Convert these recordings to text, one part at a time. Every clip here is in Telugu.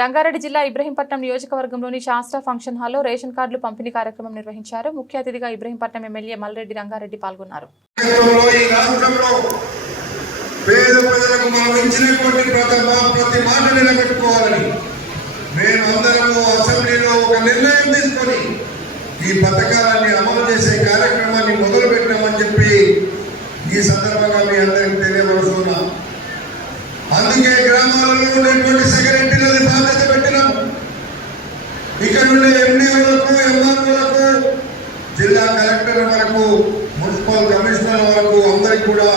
రంగారెడ్డి జిల్లా ఇబ్రహీంపట్నం నియోజకవర్గంలోని శాస్త్ర ఫంక్షన్ హాల్లో రేషన్ కార్డులు పంపిణీ కార్యక్రమం నిర్వహించారు. ముఖ్య అతిథిగా ఇబ్రహీంపట్నం ఎమ్మెల్యే మల్రెడ్డి రంగారెడ్డి పాల్గొన్నారు. ఈ పథకాలన్నీ అమలు చేసే కార్యక్రమాన్ని మొదలు పెట్టామని చెప్పి ఈ సందర్భంగా మీ అందరికి తెలియపరుస్తున్నా. అందుకే గ్రామాలలో ఉండేటువంటి సెక్రటరీలది బాధ్యత పెట్టినాం ఇక్కడ ఉండే ఎండిఓలకు ఎంఆర్ఓలకు జిల్లా కలెక్టర్ వరకు మున్సిపల్ కమిషనర్ వరకు అందరికి కూడా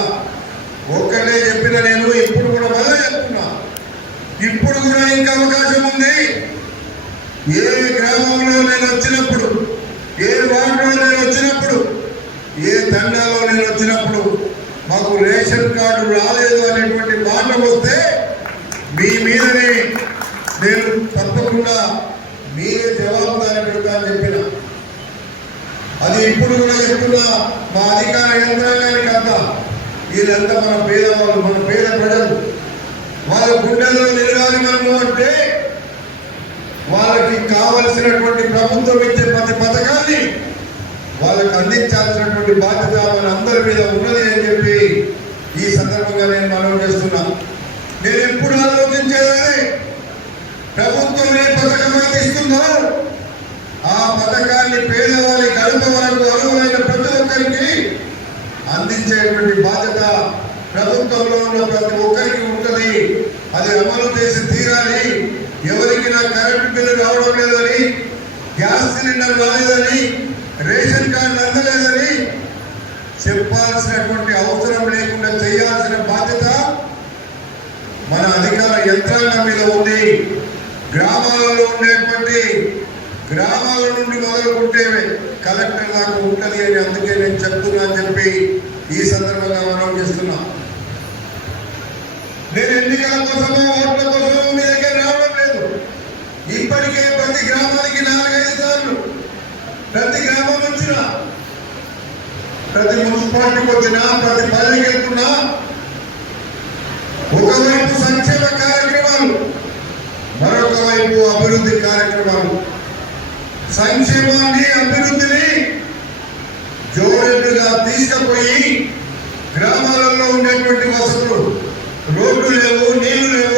ఒక్కటే చెప్పిన నేను ఇప్పుడు కూడా మళ్ళీ చెప్తున్నా. ఇప్పుడు కూడా ఇంకా అవకాశం ఉంది. ఏ గ్రామంలో నేను వచ్చినప్పుడు ఏ వార్డులో నేను వచ్చినప్పుడు ఏ తండాలో నేను వచ్చినప్పుడు మాకు రేషన్ కార్డు రాలేదు అనేటువంటి మాట వస్తే మీ మీదనే నేను కూడా మీరే జవాబుదారి చెప్పిన. అది ఇప్పుడు కూడా చెప్తున్నా మా అధికార యంత్రాంగానికి అంతా వీళ్ళంతా మన పేదవాళ్ళు మన పేద ప్రజలు. వాళ్ళ గుండెల్లో నిలవాలి మనము అంటే వాళ్ళకి కావలసినటువంటి ప్రభుత్వం ఇచ్చే ప్రతి పథకాన్ని వాళ్ళకి అందించాల్సినటువంటి బాధ్యత మన అందరి మీద ఉన్నది అని చెప్పి ఈ సందర్భంగా నేను మనం చేస్తున్నా. నేను ఎప్పుడు ఆలోచించేది ప్రభుత్వం ఏ పథకం అయితే ఇస్తుందో ఆ పథకాన్ని పేదవారి గడప వరకు అర్హులైన ప్రతి ఒక్కరికి అందించేటువంటి బాధ్యత ప్రభుత్వంలో ఉన్న ప్రతి ఒక్కరికి ఉంటుంది. అది అమలు చేసి తీరాలి. ఎవరికి నా కరెంటు బిల్లు రావడం లేదని గ్యాస్ సిలిండర్ రాలేదని రేషన్ కార్డు అందలేదని చెప్పాల్సినటువంటి అవసరం లేకుండా చేయాల్సిన బాధ్యత మన అధికార యంత్రాంగం మీద ఉంది. గ్రామాలలో ఉండేటువంటి గ్రామాల నుండి మొదలుకుంటే కలెక్టర్ దాకా ఉంటుంది అని అందుకే నేను చెప్తున్నా అని చెప్పి ఈ సందర్భంగా మనం చేస్తున్నా. నేను ఎన్నికల కోసమో ఓట్ల కోసమో మీ దగ్గర రావడం లేదు. ఇప్పటికే ప్రతి గ్రామానికి నాలుగైదు సార్లు ప్రతి గ్రామం వచ్చిన ప్రతి మున్సిపాలిటీకి వచ్చినా ప్రతి పల్లెకి వెళ్తున్నా ఒకవైపు సంక్షేమ కార్యక్రమాలు మరొక వైపు అభివృద్ధి కార్యక్రమాలు. సంక్షేమాన్ని అభివృద్ధిని జోడెడ్డుగా తీసుకుపోయి గ్రామాలలో ఉండేటువంటి వసతులు రోడ్లు లేవు నీళ్ళు లేవు